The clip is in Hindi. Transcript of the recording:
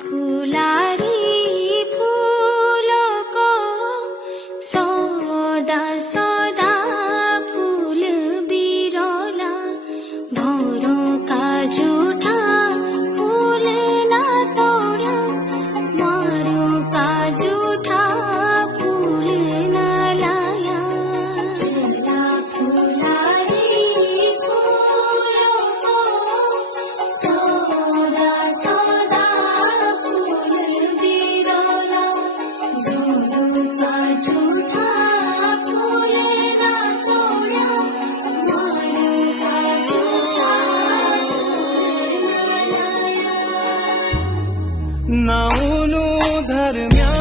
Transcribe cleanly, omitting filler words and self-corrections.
फुलारी फूलों सौदा सौदा फूल बिरला भौरों का झूठा फूल ना तोड़ा मारों का झूठा फूल ना लाया। चला फुलारी फूलों को सौदा सौदा फूल बिरला भौरों का झूठा फूल ना तोड़ा मारों का झूठा फूल ना लाया। नाउनु धर्म्या